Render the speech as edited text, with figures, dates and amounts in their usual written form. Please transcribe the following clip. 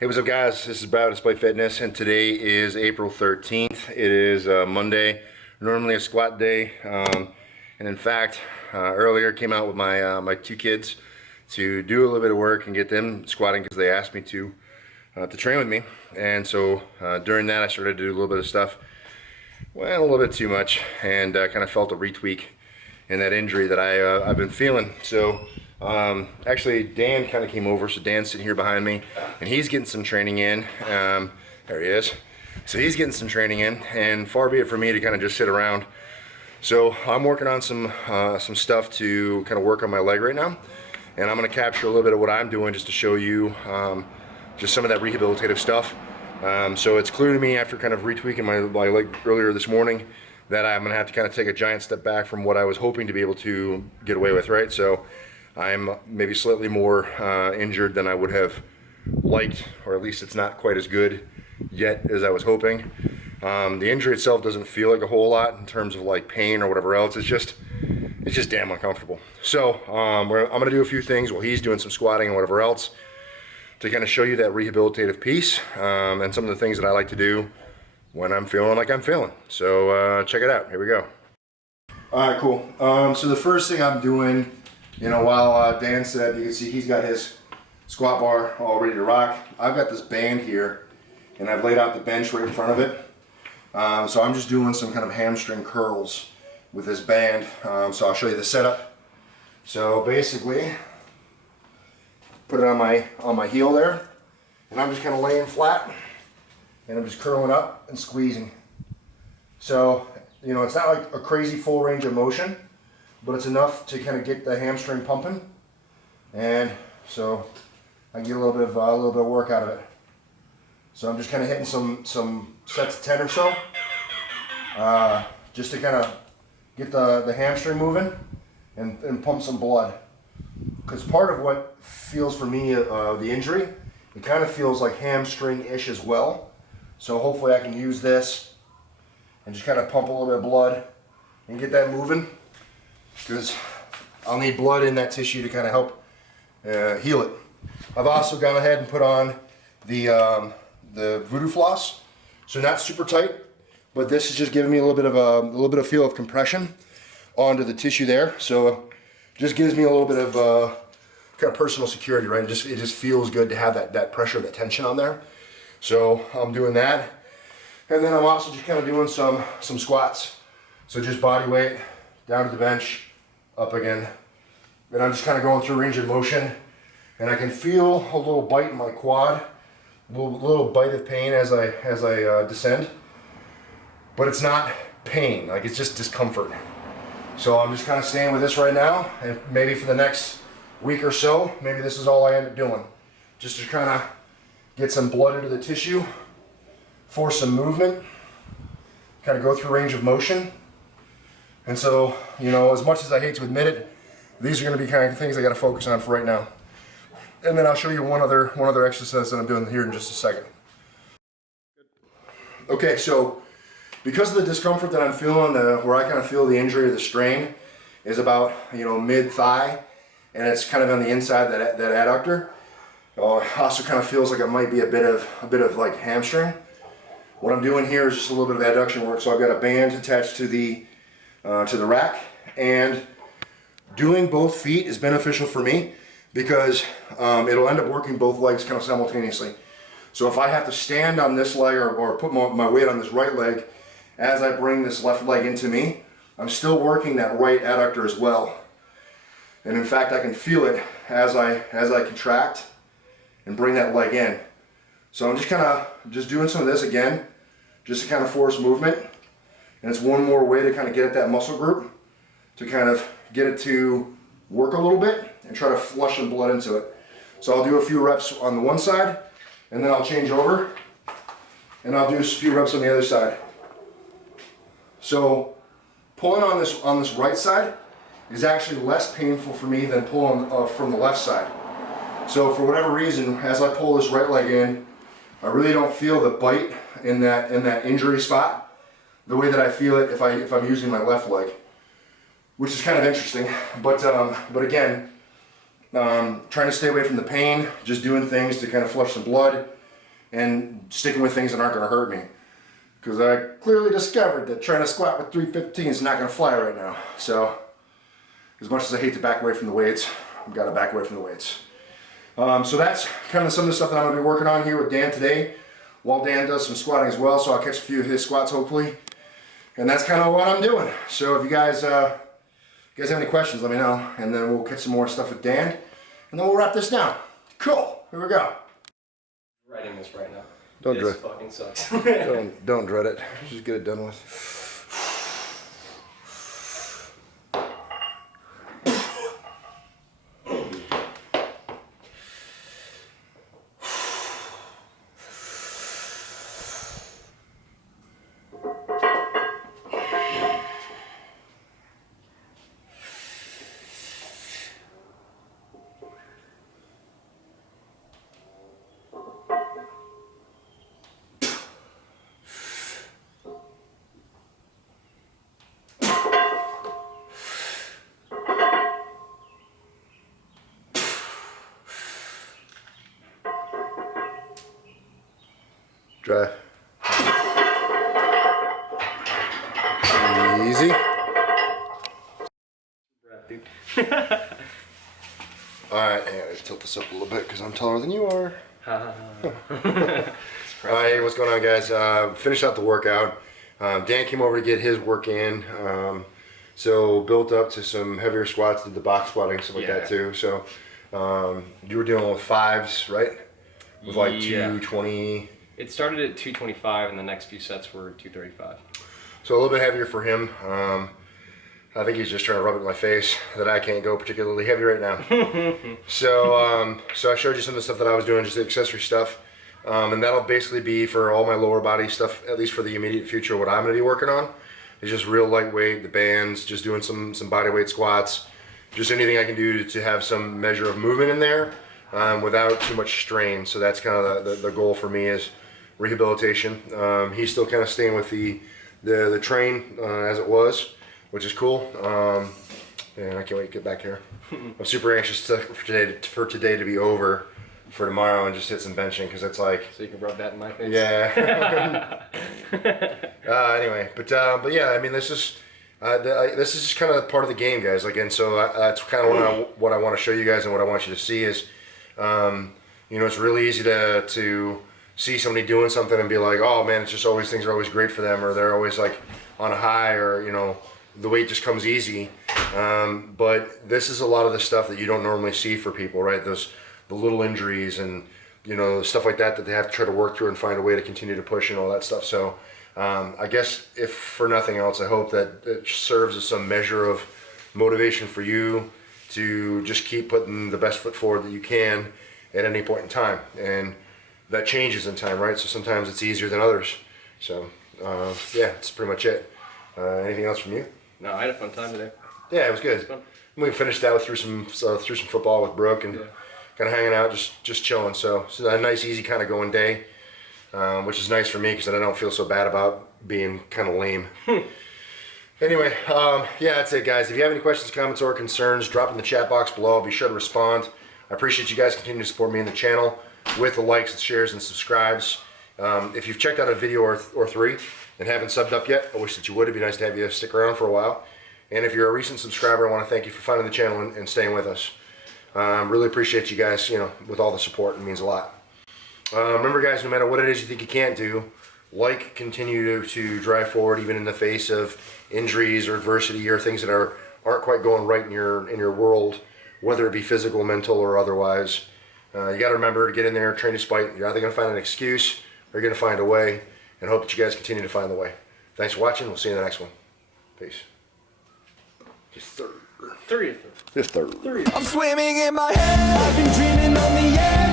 Hey, what's up guys? This is Brad with Display Fitness, and today is April 13th. It is Monday, normally a squat day. And in fact, earlier came out with my two kids to do a little bit of work and get them squatting because they asked me to train with me. And so during that I started to do a little bit of stuff, well, a little bit too much, and kind of felt a retweak in that injury that I've been feeling. So actually Dan kind of came over, so Dan's sitting here behind me and he's getting some training in. There he is. So he's getting some training in, and far be it for me to kind of just sit around. So I'm working on some stuff to kind of work on my leg right now, and I'm going to capture a little bit of what I'm doing just to show you just some of that rehabilitative stuff. So it's clear to me after kind of retweaking my leg earlier this morning that I'm going to have to kind of take a giant step back from what I was hoping to be able to get away with, right? So I'm maybe slightly more injured than I would have liked, or at least it's not quite as good yet as I was hoping. The injury itself doesn't feel like a whole lot in terms of like pain or whatever else. It's just damn uncomfortable. So I'm going to do a few things while he's doing some squatting and whatever else to kind of show you that rehabilitative piece and some of the things that I like to do when I'm feeling like I'm feeling. So check it out. Here we go. All right, cool. So the first thing I'm doing, you know, while Dan said, you can see he's got his squat bar all ready to rock. I've got this band here, and I've laid out the bench right in front of it. So I'm just doing some kind of hamstring curls with this band. So I'll show you the setup. So basically, put it on my heel there, and I'm just kind of laying flat, and I'm just curling up and squeezing. So, you know, it's not like a crazy full range of motion, but it's enough to kind of get the hamstring pumping, and so I get a little bit of work out of it. So I'm just kind of hitting some sets of 10 or so, just to kind of get the hamstring moving and pump some blood. Because part of what feels for me the injury, it kind of feels like hamstring-ish as well. So hopefully I can use this and just kind of pump a little bit of blood and get that moving, because I'll need blood in that tissue to kind of help heal it. I've also gone ahead and put on the Voodoo Floss. So not super tight, but this is just giving me a little bit of feel of compression onto the tissue there. So just gives me a little bit of kind of personal security, right? It just feels good to have that pressure, that tension on there. So I'm doing that, and then I'm also just kind of doing some squats. So just body weight down to the bench, up again, and I'm just kind of going through range of motion, and I can feel a little bite in my quad, a little bite of pain as I descend, but it's not pain, like it's just discomfort. So I'm just kind of staying with this right now, and maybe for the next week or so, maybe this is all I end up doing. Just to kind of get some blood into the tissue, force some movement, kind of go through range of motion. And so, you know, as much as I hate to admit it, these are going to be kind of things I got to focus on for right now. And then I'll show you one other exercise that I'm doing here in just a second. Okay, so because of the discomfort that I'm feeling, where I kind of feel the injury or the strain is about, you know, mid-thigh, and it's kind of on the inside that adductor. It also kind of feels like it might be a bit of like hamstring. What I'm doing here is just a little bit of adduction work. So I've got a band attached to the rack, and doing both feet is beneficial for me because it'll end up working both legs kind of simultaneously. So if I have to stand on this leg or put my weight on this right leg as I bring this left leg into me, I'm still working that right adductor as well. And in fact, I can feel it as I contract and bring that leg in. So I'm just doing some of this again, just to kind of force movement. And it's one more way to kind of get at that muscle group, to kind of get it to work a little bit and try to flush some blood into it. So I'll do a few reps on the one side, and then I'll change over, and I'll do a few reps on the other side. So pulling on this right side is actually less painful for me than pulling from the left side. So for whatever reason, as I pull this right leg in, I really don't feel the bite in that injury spot the way that I feel it if I'm using my left leg, which is kind of interesting. But again, trying to stay away from the pain, just doing things to kind of flush some blood, and sticking with things that aren't going to hurt me. Because I clearly discovered that trying to squat with 315 is not going to fly right now. So, as much as I hate to back away from the weights, I've got to back away from the weights. So that's kind of some of the stuff that I'm going to be working on here with Dan today, while Dan does some squatting as well, so I'll catch a few of his squats hopefully. And that's kind of what I'm doing. So if you guys have any questions, let me know, and then we'll catch some more stuff with Dan, and then we'll wrap this down. Cool, here we go. Writing this right now. Don't dread it. Fucking sucks. don't dread it. Just get it done with. Drive. Easy. Alright, I gotta tilt this up a little bit because I'm taller than you are. Alright, what's going on, guys? Finished out the workout. Dan came over to get his work in. So built up to some heavier squats, did the box squatting, stuff like that too. So you were dealing with fives, right? With like 220. It started at 225 and the next few sets were 235. So a little bit heavier for him. I think he's just trying to rub it in my face that I can't go particularly heavy right now. So I showed you some of the stuff that I was doing, just the accessory stuff. And that'll basically be for all my lower body stuff, at least for the immediate future. What I'm going to be working on is just real lightweight, the bands, just doing some body weight squats, just anything I can do to have some measure of movement in there without too much strain. So that's kind of the goal for me is rehabilitation. He's still kind of staying with the train as it was, which is cool. And I can't wait to get back here. I'm super anxious for today to be over for tomorrow and just hit some benching because it's like. So you can rub that in my face. Yeah. Anyway, but yeah, I mean this is just kind of part of the game, guys. Like, and so that's kind of what I want to show you guys and what I want you to see is, you know, it's really easy to see somebody doing something and be like, oh man, it's just always, things are always great for them, or they're always like on a high, or you know, the weight just comes easy. But this is a lot of the stuff that you don't normally see for people, right? The little injuries and you know, stuff like that they have to try to work through and find a way to continue to push and all that stuff. So I guess if for nothing else, I hope that it serves as some measure of motivation for you to just keep putting the best foot forward that you can at any point in time. And that changes in time, right? So sometimes it's easier than others. So yeah, that's pretty much it. Anything else from you? No, I had a fun time today. Yeah, it was good. It was fun. We finished out through some football with Brooke and kind of hanging out, just chilling. So it's a nice, easy kind of going day, which is nice for me because then I don't feel so bad about being kind of lame. Anyway, yeah, that's it, guys. If you have any questions, comments, or concerns, drop in the chat box below. I'll be sure to respond. I appreciate you guys continuing to support me in the channel with the likes, and shares, and subscribes. If you've checked out a video or three and haven't subbed up yet, I wish that you would. It'd be nice to have you stick around for a while. And if you're a recent subscriber, I want to thank you for finding the channel and staying with us. Really appreciate you guys, you know, with all the support. It means a lot. Remember, guys, no matter what it is you think you can't do, continue to drive forward even in the face of injuries or adversity or things that aren't quite going right in your world, whether it be physical, mental, or otherwise. You got to remember to get in there, train despite. You're either going to find an excuse or you're going to find a way, and hope that you guys continue to find the way. Thanks for watching. We'll see you in the next one. Peace. Just third. Three. Just third. I'm swimming in my head. I've been dreaming on the edge.